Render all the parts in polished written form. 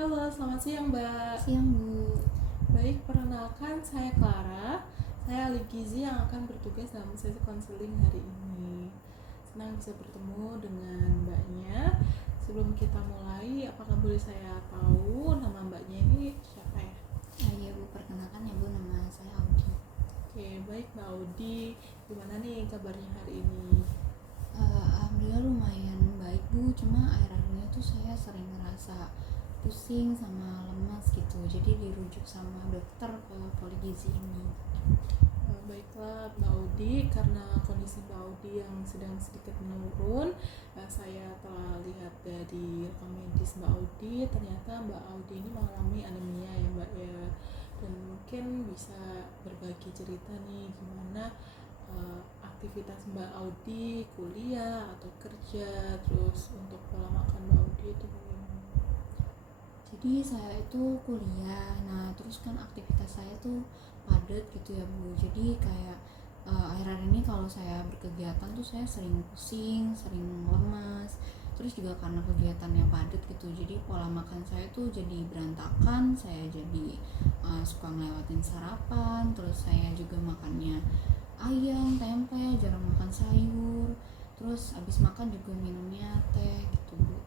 Halo, selamat siang Mbak. Siang Bu. Baik, perkenalkan saya Clara. Saya ahli gizi yang akan bertugas dalam sesi konseling hari ini. Senang bisa bertemu dengan Mbaknya. Sebelum kita mulai, apakah boleh saya tahu nama Mbaknya ini siapa ya? Iya Bu, perkenalkan ya Bu, nama saya Audi. Oke, baik Mbak Audi. Gimana nih kabarnya hari ini? Alhamdulillah lumayan baik Bu, cuma akhir-akhir ini tuh saya sering ngerasa pusing sama lemas gitu. Jadi dirujuk sama dokter ke poligizi ini. Baiklah Mbak Audi, karena kondisi Mbak Audi yang sedang sedikit menurun, saya telah lihat dari rekam medis Mbak Audi, ternyata Mbak Audi ini mengalami anemia ya Mbak ya. Dan mungkin bisa berbagi cerita nih gimana aktivitas Mbak Audi, kuliah atau kerja, terus untuk pola makan Mbak Audi itu bagaimana? Jadi saya itu kuliah, nah terus kan aktivitas saya tuh padat gitu ya Bu. Jadi kayak akhir-akhir ini kalau saya berkegiatan tuh saya sering pusing, sering lemas. Terus juga karena kegiatannya padat gitu, jadi pola makan saya tuh jadi berantakan. Saya jadi suka ngelewatin sarapan. Terus saya juga makannya ayam, tempe, jarang makan sayur. Terus abis makan juga minumnya teh gitu Bu.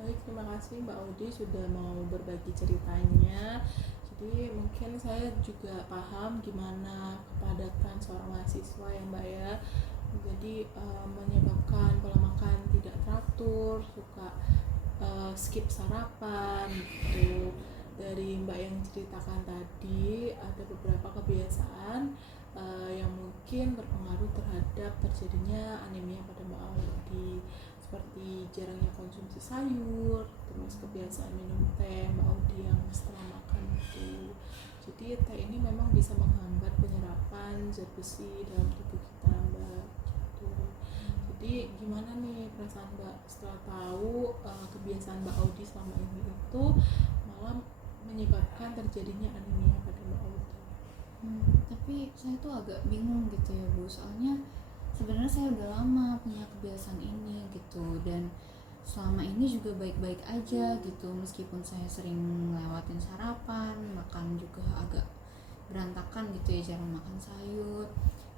Baik, terima kasih Mbak Audi sudah mau berbagi ceritanya. Jadi mungkin saya juga paham gimana kepadatan seorang mahasiswa ya Mbak ya. Jadi menyebabkan pola makan tidak teratur, suka skip sarapan gitu. Dari Mbak yang ceritakan tadi ada beberapa kebiasaan yang mungkin berpengaruh terhadap terjadinya anemia pada Mbak Audi, seperti jarangnya konsumsi sayur, terus kebiasaan minum teh Mbak Audi yang setelah makan itu. Jadi teh ini memang bisa menghambat penyerapan zat besi dalam tubuh kita Mbak gitu. Jadi gimana nih perasaan Mbak setelah tahu kebiasaan Mbak Audi selama ini itu malah menyebabkan terjadinya anemia pada Mbak Audi? Tapi saya tuh agak bingung gitu ya Bu, soalnya sebenarnya saya udah lama punya kebiasaan ini gitu, dan selama ini juga baik-baik aja gitu, meskipun saya sering lewatin sarapan, makan juga agak berantakan gitu ya, jarang makan sayur,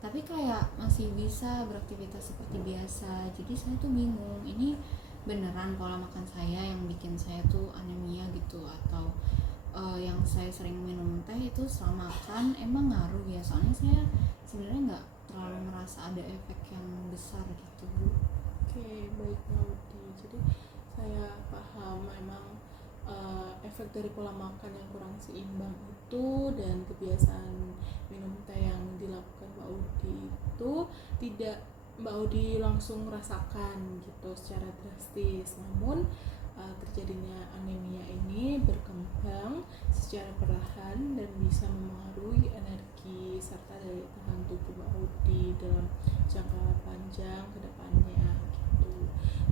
tapi kayak masih bisa beraktivitas seperti biasa. Jadi saya tuh bingung, ini beneran pola makan saya yang bikin saya tuh anemia gitu, atau yang saya sering minum teh itu selama makan emang ngaruh ya? Soalnya saya sebenarnya nggak terlalu merasa ada efek yang besar gitu Bu. Oke, baik Mbak Audi. Jadi saya paham memang efek dari pola makan yang kurang seimbang itu dan kebiasaan minum teh yang dilakukan Mbak Audi itu tidak Mbak Audi langsung rasakan gitu secara drastis. Namun terjadinya anemia ini berkembang secara perlahan dan bisa memengaruhi energi serta daya tahan tubuh Mbak Audi dalam jangka panjang ke depannya gitu.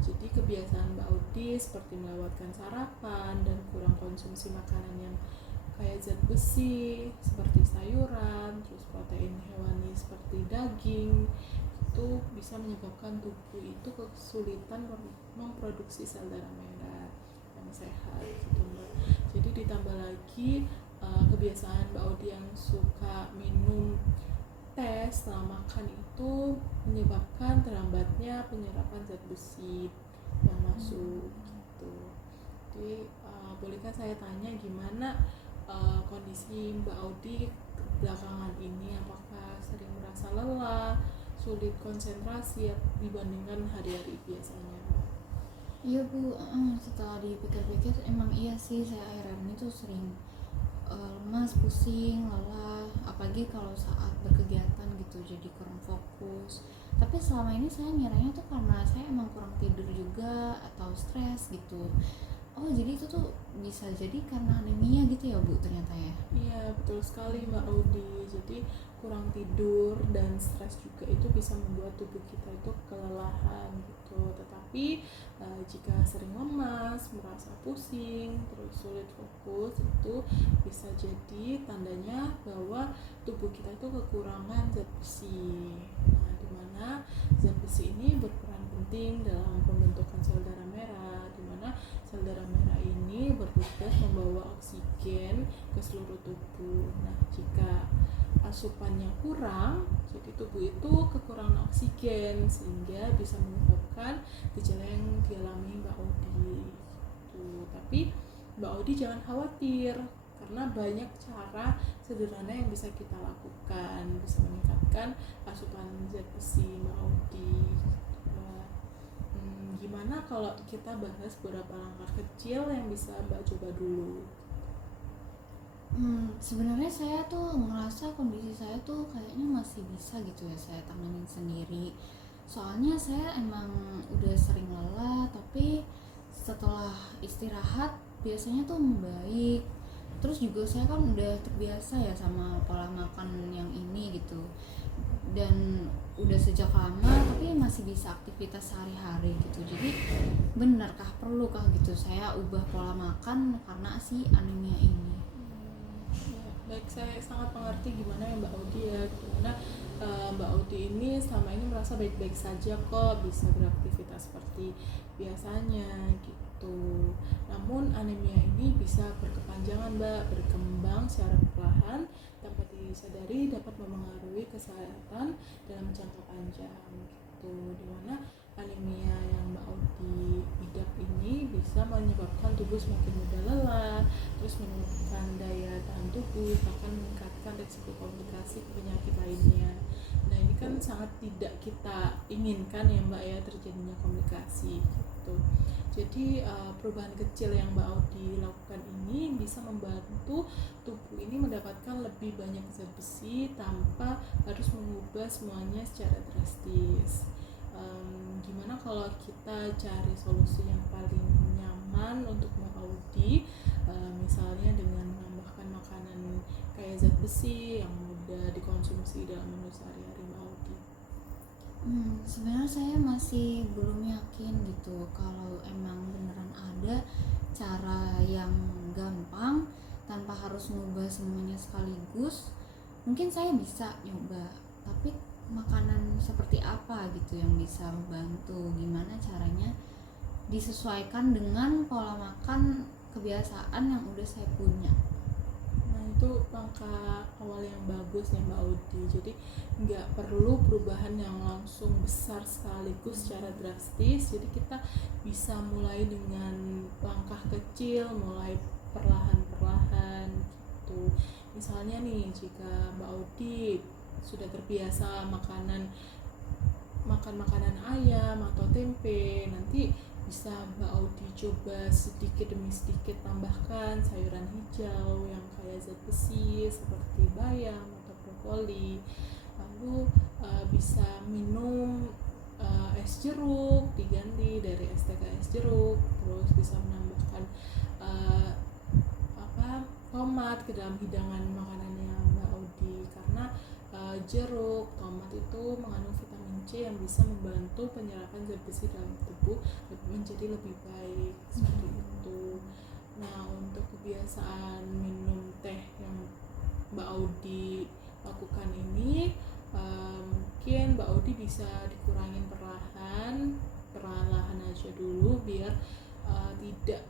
Jadi kebiasaan Mbak Audi seperti melewatkan sarapan dan kurang konsumsi makanan yang kayak zat besi seperti sayuran, terus protein hewani seperti daging, itu bisa menyebabkan tubuh itu kesulitan memproduksi sel darah merah yang sehat gitu Mbak. Jadi ditambah lagi kebiasaan Mbak Audi yang suka minum teh setelah makan itu menyebabkan terlambatnya penyerapan zat besi yang masuk gitu. Jadi bolehkah saya tanya gimana kondisi Mbak Audi belakangan ini, apakah sering merasa lelah, sulit konsentrasi dibandingkan hari-hari biasanya Mbak? Iya Bu, setelah dipikir-pikir emang iya sih, saya akhir-akhir ini tuh sering lemas, pusing, lelah, apalagi kalau saat berkegiatan gitu jadi kurang fokus. Tapi selama ini saya ngiranya tuh karena saya emang kurang tidur juga atau stres gitu. Oh jadi itu tuh bisa jadi karena anemia gitu ya Bu, ternyata ya. Iya, betul sekali Mbak Audi. Jadi kurang tidur dan stres juga itu bisa membuat tubuh kita itu kelelahan gitu. Tetapi jika sering lemas, merasa pusing, terus sulit fokus, itu bisa jadi tandanya bahwa tubuh kita itu kekurangan zat besi. Nah, di mana zat besi ini berperan penting dalam pembentukan sel darah merah, di mana sel darah merah ini bertugas membawa oksigen ke seluruh tubuh. Nah, jika asupannya kurang, jadi tubuh itu kekurangan oksigen sehingga bisa menyebabkan gejala yang dialami Mbak Odi. Gitu. Tapi Mbak Odi jangan khawatir karena banyak cara sederhana yang bisa kita lakukan, bisa meningkatkan asupan zat besi Mbak Odi. Gimana kalau kita bahas beberapa langkah kecil yang bisa Mbak coba dulu? Sebenarnya saya tuh ngerasa kondisi saya tuh kayaknya masih bisa gitu ya saya tanganin sendiri. Soalnya saya emang udah sering lelah, tapi setelah istirahat biasanya tuh membaik. Terus juga saya kan udah terbiasa ya sama pola makan yang ini gitu. Dan udah sejak lama tapi masih bisa aktivitas sehari-hari gitu. Jadi benarkah perlukah gitu saya ubah pola makan karena si anemia ini? Ya, baik, saya sangat mengerti gimana ya Mbak Odi ya, gimana Mbak Odi ini selama ini merasa baik-baik saja kok, bisa beraktivitas seperti biasanya gitu. Namun anemia ini bisa berkepanjangan Mbak, berkembang secara perlahan tanpa disadari dapat memengaruhi kesehatan dalam jangka panjang gitu. Dimana anemia yang Mbak Odi idap ini bisa menyebabkan tubuh semakin mudah lelah, terus menurunkan daya tahan tubuh, bahkan meningkatkan risiko komplikasi ke penyakit lainnya. Nah, ini kan sangat tidak kita inginkan ya Mbak ya, terjadinya komplikasi gitu. Jadi perubahan kecil yang Mbak Odi lakukan ini bisa membantu tubuh ini mendapatkan lebih banyak zat besi tanpa harus mengubah semuanya secara drastis. Gimana kalau kita cari solusi yang paling nyaman untuk Mbak Audi, misalnya dengan menambahkan makanan kayak zat besi yang mudah dikonsumsi dalam menu sehari-hari Mbak Audi. Sebenarnya saya masih belum yakin gitu kalau emang beneran ada cara yang gampang tanpa harus ngubah semuanya sekaligus. Mungkin saya bisa nyoba, tapi makanan seperti apa gitu yang bisa membantu, gimana caranya disesuaikan dengan pola makan kebiasaan yang udah saya punya. Nah, itu langkah awal yang bagus ya Mbak Odi. Jadi nggak perlu perubahan yang langsung besar sekaligus secara drastis. Jadi kita bisa mulai dengan langkah kecil, mulai perlahan-perlahan gitu. Misalnya nih, jika Mbak Odi sudah terbiasa makan makanan ayam atau tempe, nanti bisa Mbak Audi coba sedikit demi sedikit tambahkan sayuran hijau yang kaya zat besi seperti bayam atau brokoli. Lalu bisa minum es jeruk, diganti dari es teh ke es jeruk. Terus bisa menambahkan tomat ke dalam hidangan makanannya Mbak Audi, karena jeruk, tomat itu mengandung vitamin C yang bisa membantu penyerapan zat besi dalam tubuh menjadi lebih baik seperti itu. Nah, untuk kebiasaan minum teh yang Mbak Audi lakukan ini, mungkin Mbak Audi bisa dikurangin perlahan-lahan aja dulu biar tidak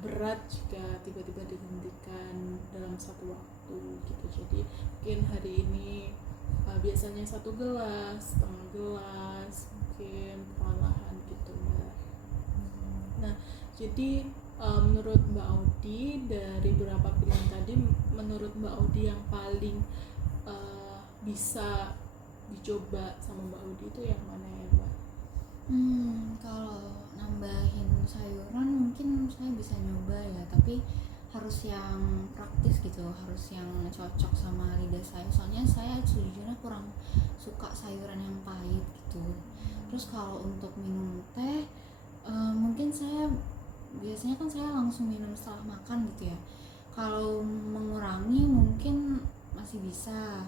berat jika tiba-tiba dihentikan dalam satu waktu gitu. Jadi mungkin hari ini biasanya 1 gelas, setengah gelas, mungkin perlahan gitu Mbak. Nah, jadi menurut Mbak Audi, dari beberapa pilihan tadi, menurut Mbak Audi yang paling bisa dicoba sama Mbak Audi itu yang mana ya Mbak? Kalau nambahin sayuran mungkin saya bisa nyoba ya, tapi harus yang praktis gitu, harus yang cocok sama lidah saya. Soalnya saya sejujurnya kurang suka sayuran yang pahit gitu. Terus kalau untuk minum teh, mungkin saya biasanya kan saya langsung minum setelah makan gitu ya. Kalau mengurangi mungkin masih bisa,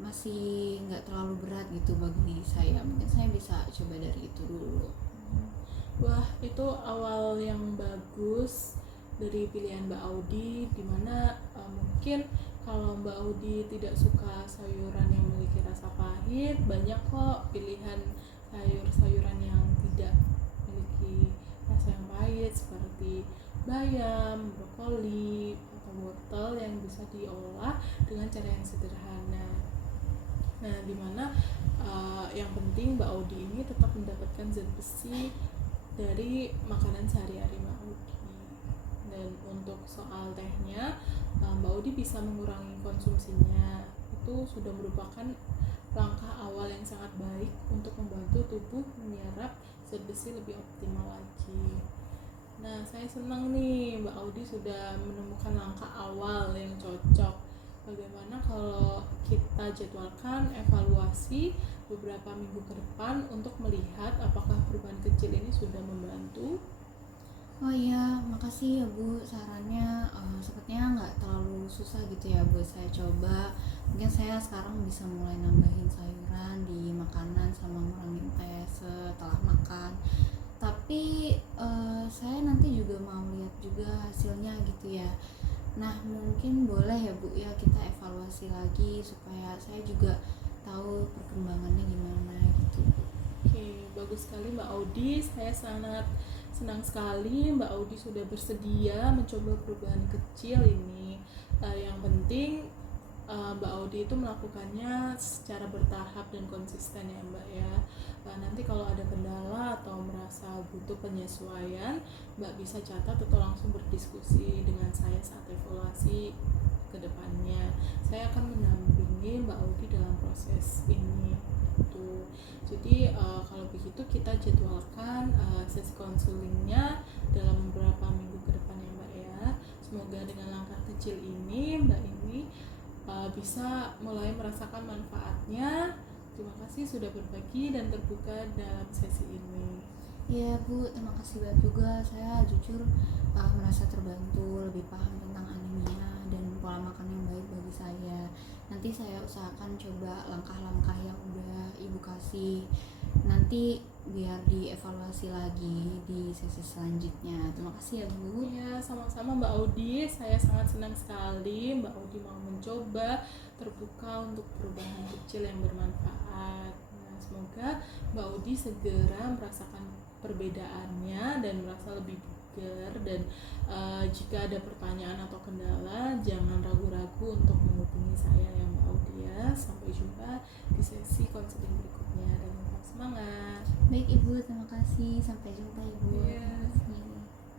masih nggak terlalu berat gitu bagi saya. Mungkin saya bisa coba dari itu dulu. Wah, itu awal yang bagus dari pilihan Mbak Audi, dimana mungkin kalau Mbak Audi tidak suka sayuran yang memiliki rasa pahit, banyak kok pilihan sayur-sayuran yang tidak memiliki rasa rasa yang pahit seperti bayam, brokoli, atau wortel yang bisa diolah dengan cara yang sederhana. Nah, dimana yang penting Mbak Audi ini tetap mendapatkan zat besi dari makanan sehari-hari Mbak Audi. Dan untuk soal tehnya, Mbak Audi bisa mengurangi konsumsinya. Itu sudah merupakan langkah awal yang sangat baik untuk membantu tubuh menyerap zat besi lebih optimal lagi. Nah, saya senang nih Mbak Audi sudah menemukan langkah awal yang cocok. Bagaimana kalau kita jadwalkan evaluasi beberapa minggu ke depan untuk melihat apakah perubahan kecil ini sudah membantu? Oh iya, makasih ya Bu sarannya. Sepertinya nggak terlalu susah gitu ya buat saya coba. Mungkin saya sekarang bisa mulai nambahin sayuran di makanan sama ngurangin teh setelah makan. Tapi saya nanti juga mau lihat juga hasilnya gitu ya. Nah mungkin boleh ya Bu ya kita evaluasi lagi supaya saya juga tahu perkembangannya gimana gitu. Oke, bagus sekali Mbak Audi. Saya sangat senang sekali Mbak Audi sudah bersedia mencoba perubahan kecil ini. Yang penting Mbak Audi itu melakukannya secara bertahap dan konsisten ya Mbak ya. Nanti kalau ada kendala atau merasa butuh penyesuaian, Mbak bisa catat atau langsung berdiskusi dengan saya saat evaluasi ke depannya. Saya akan mendampingi Mbak Audi dalam proses ini. Tuh. Jadi kalau begitu kita jadwalkan sesi konsulingnya dalam beberapa minggu ke depan ya Mbak ya. Semoga dengan langkah kecil ini Mbak ini bisa mulai merasakan manfaatnya. Terima kasih sudah berbagi dan terbuka dalam sesi ini. Iya Bu, terima kasih banyak juga. Saya jujur merasa terbantu, lebih paham tentang anemia dan pola makan yang baik bagi saya. Nanti saya usahakan coba langkah-langkah yang udah Ibu kasih. Nanti biar dievaluasi lagi di sesi selanjutnya. Terima kasih ya Bu. Ya, sama-sama Mbak Audi. Saya sangat senang sekali Mbak Audi mau mencoba, terbuka untuk perubahan kecil yang bermanfaat. Nah, semoga Mbak Audi segera merasakan perbedaannya dan merasa lebih bugar. Dan jika ada pertanyaan atau kendala, jangan ragu-ragu untuk menghubungi saya ya Mbak Audi ya. Sampai jumpa di sesi konseling berikutnya dan tetap semangat. Baik Ibu, terima kasih. Sampai jumpa Ibu.